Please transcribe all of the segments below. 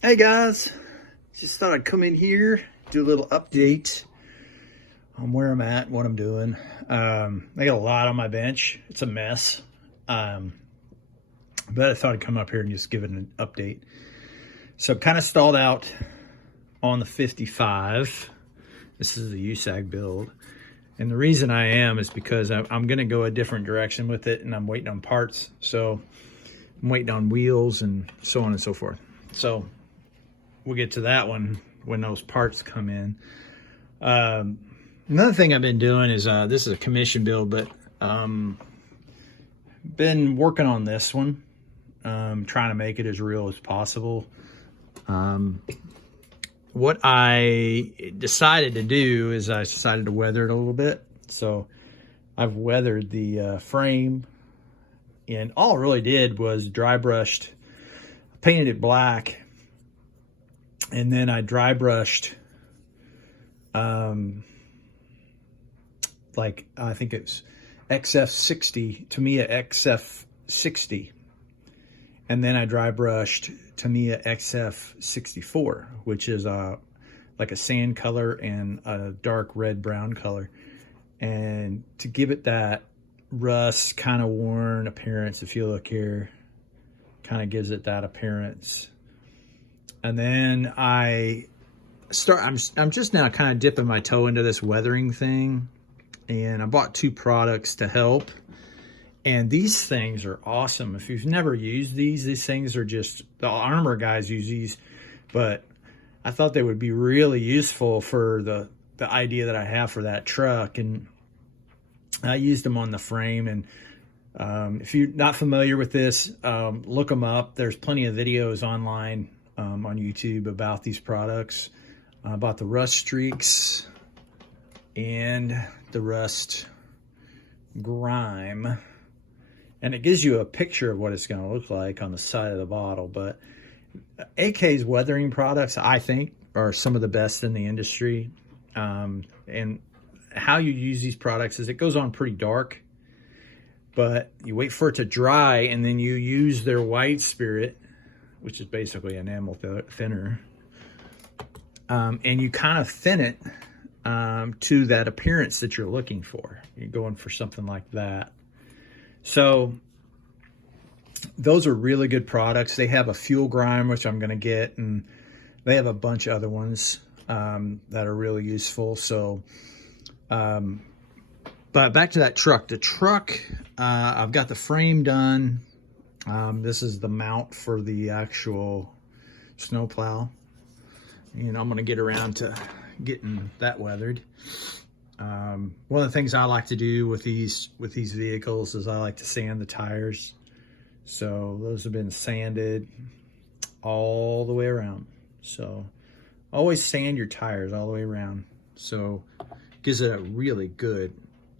Hey guys, just thought I'd come in here, do a little update on where I'm at, what I'm doing. I got a lot on my bench. It's a mess. Um, but I thought I'd come up here and just give it an update. So kind of stalled out on the 55. This is the USAG build. And the reason I am is because I'm going to go a different direction with it, and I'm waiting on parts. So I'm waiting on wheels and so on and so forth. So we'll get to that one when those parts come in. Another thing I've been doing is this is a commission build, but been working on this one, trying to make it as real as possible. What I decided to do is I decided to weather it a little bit. So I've weathered the frame, and all I really did was dry brushed, painted it black, and then I dry brushed, like I think it's XF60, Tamiya XF60. And then I dry brushed Tamiya XF64, which is like a sand color and a dark red brown color. And to give it that rust, kind of worn appearance, if you look here, kind of gives it that appearance. And then I'm just now kind of dipping my toe into this weathering thing, and I bought 2 products to help. And these things are awesome. If you've never used these things are just, the armor guys use these, but I thought they would be really useful for the idea that I have for that truck. And I used them on the frame. And if you're not familiar with this, look them up. There's plenty of videos online on YouTube about these products, about the rust streaks and the rust grime. And it gives you a picture of what it's going to look like on the side of the bottle. But AK's weathering products, I think, are some of the best in the industry. And how you use these products is it goes on pretty dark, but you wait for it to dry, and then you use their white spirit, which is basically enamel thinner, and you kind of thin it to that appearance that you're looking for. You're going for something like that. So those are really good products. They have a fuel grime, which I'm going to get, and they have a bunch of other ones that are really useful. So, but back to that truck. The truck, I've got the frame done. This is the mount for the actual snowplow. And I'm going to get around to getting that weathered. One of the things I like to do with these vehicles is I like to sand the tires. So those have been sanded all the way around. So always sand your tires all the way around. So it gives it a really good,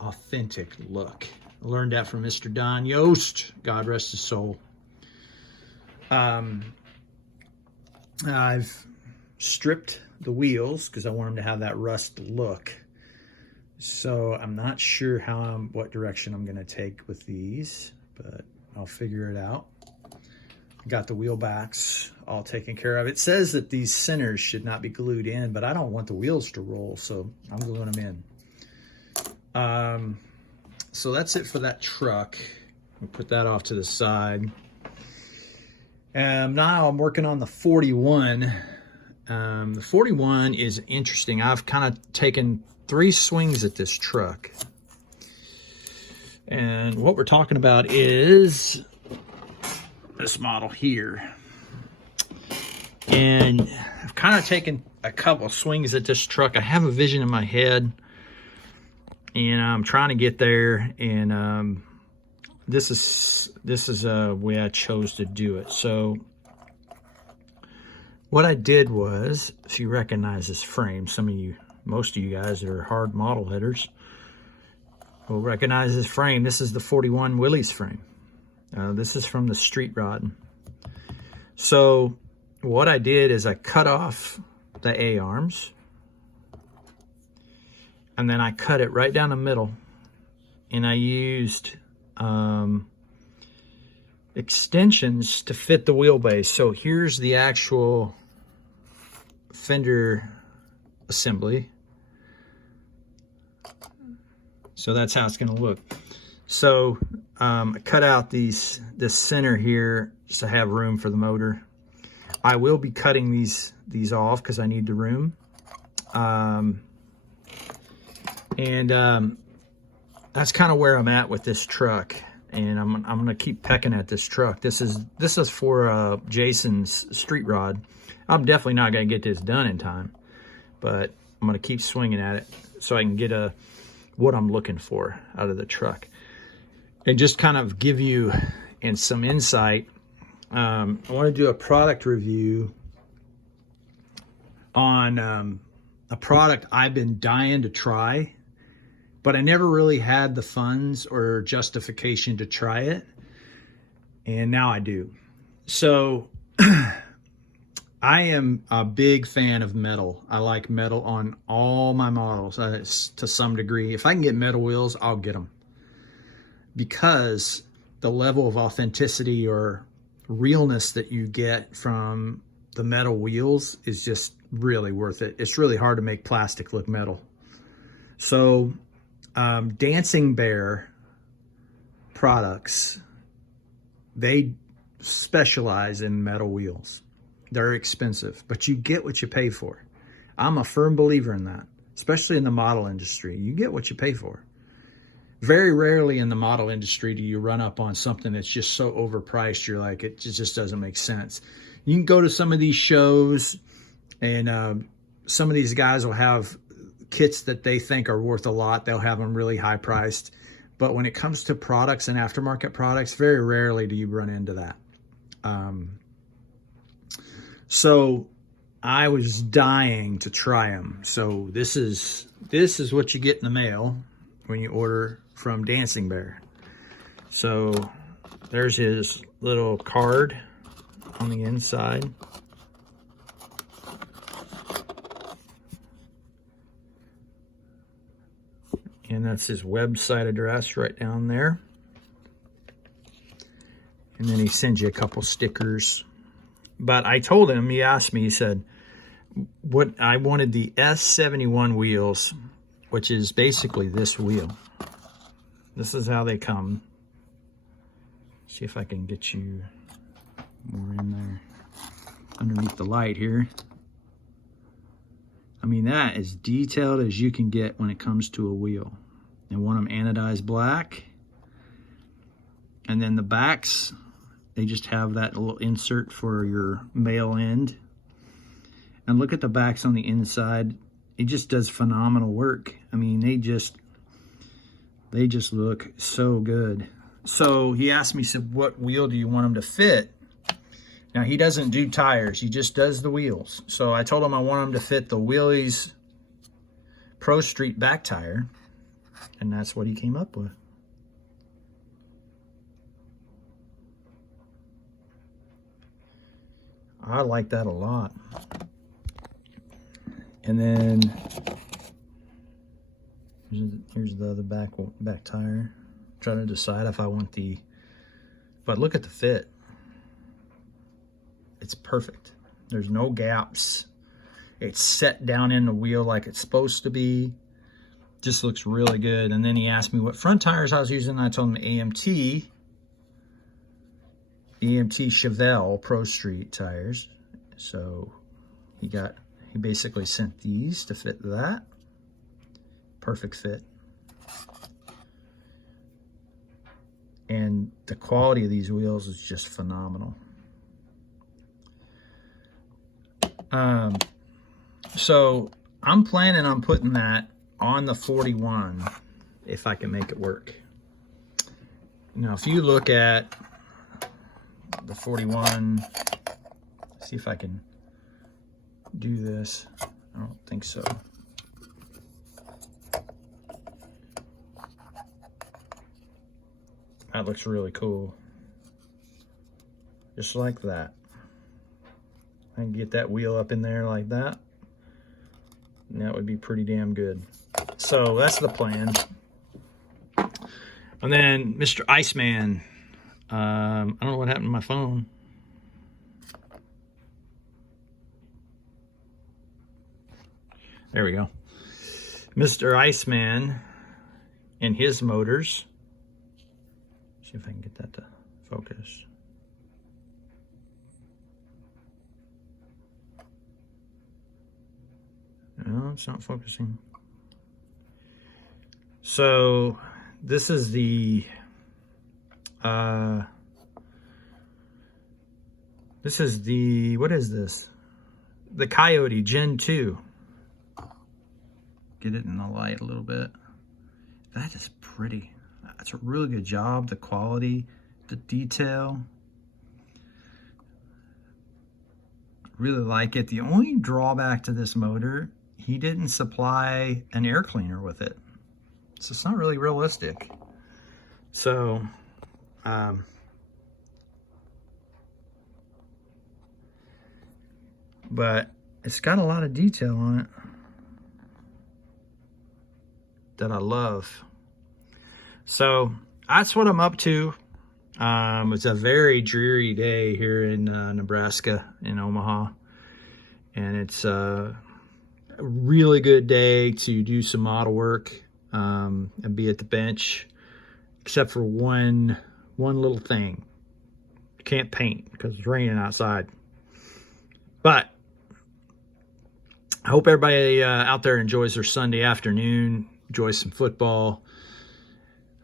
authentic look. I learned that from Mr. Don Yost, God rest his soul. I've stripped the wheels because I want them to have that rust look. So I'm not sure what direction I'm going to take with these, but I'll figure it out. Got the wheel backs all taken care of. It says that these centers should not be glued in, but I don't want the wheels to roll, so I'm gluing them in. So that's it for that truck. We'll put that off to the side. Now I'm working on the 41. The 41 is interesting. I've kind of taken 3 swings at this truck. And what we're talking about is this model here. And I've kind of taken a couple swings at this truck. I have a vision in my head, and I'm trying to get there. And this is a way I chose to do it. So what I did was, if you recognize this frame, most of you guys that are hard model hitters will recognize this frame. This is the 41 Willys frame. This is from the Street Rod. So what I did is I cut off the A-arms, and then I cut it right down the middle, and I used extensions to fit the wheelbase. So here's the actual fender assembly. So that's how it's going to look. So I cut out this center here just to have room for the motor. I will be cutting these off because I need the room. That's kind of where I'm at with this truck, and I'm gonna keep pecking at this truck. This is for Jason's street rod. I'm definitely not gonna get this done in time, but I'm gonna keep swinging at it so I can get what I'm looking for out of the truck, and just kind of give you some insight. I want to do a product review on a product I've been dying to try, but I never really had the funds or justification to try it, and now I do. So I am a big fan of metal. I like metal on all my models to some degree. If I can get metal wheels, I'll get them, because the level of authenticity or realness that you get from the metal wheels is just really worth it. It's really hard to make plastic look metal. So Dancing Bear products, they specialize in metal wheels. They're expensive, but you get what you pay for. I'm a firm believer in that, especially in the model industry. You get what you pay for. Very rarely in the model industry do you run up on something that's just so overpriced you're like, it just doesn't make sense. You can go to some of these shows, and some of these guys will have kits that they think are worth a lot. They'll have them really high priced. But when it comes to products and aftermarket products, very rarely do you run into that. So I was dying to try them. So this is what you get in the mail when you order from Dancing Bear. So there's his little card on the inside. And that's his website address right down there. And then he sends you a couple stickers. But I told him, he asked me, he said, what I wanted the S71 wheels, which is basically this wheel. This is how they come. See if I can get you more in there underneath the light here. I mean, that is detailed as you can get when it comes to a wheel. And want them anodized black. And then the backs, they just have that little insert for your male end. And look at the backs on the inside. It just does phenomenal work. I mean, they just look so good. So he asked me, said, what wheel do you want them to fit? Now, he doesn't do tires. He just does the wheels. So I told him I want him to fit the Willys Pro Street back tire. And that's what he came up with. I like that a lot. And then here's the other back tire. Trying to decide if I want but look at the fit. It's perfect. There's no gaps. It's set down in the wheel like it's supposed to be. Just looks really good. And then he asked me what front tires I was using. I told him AMT Chevelle Pro Street tires. So he basically sent these to fit that. Perfect fit. And the quality of these wheels is just phenomenal. So I'm planning on putting that on the 41 if I can make it work. Now, if you look at the 41, see if I can do this. I don't think so. That looks really cool. Just like that. I can get that wheel up in there like that. And that would be pretty damn good. So that's the plan. And then Mr. Iceman. I don't know what happened to my phone. There we go. Mr. Iceman and his motors. See if I can get that to focus. No, it's not focusing. So this is the what is this? The Coyote Gen 2. Get it in the light a little bit. That is pretty. That's a really good job. The quality, the detail. Really like it. The only drawback to this motor, he didn't supply an air cleaner with it. So it's not really realistic. So, but it's got a lot of detail on it that I love. So that's what I'm up to. It's a very dreary day here in Nebraska, in Omaha. And it's a really good day to do some model work and be at the bench, except for one little thing. You can't paint because it's raining outside. But I hope everybody out there enjoys their Sunday afternoon, enjoys some football.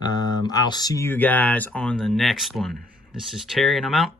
I'll see you guys on the next one. This is Terry, and I'm out.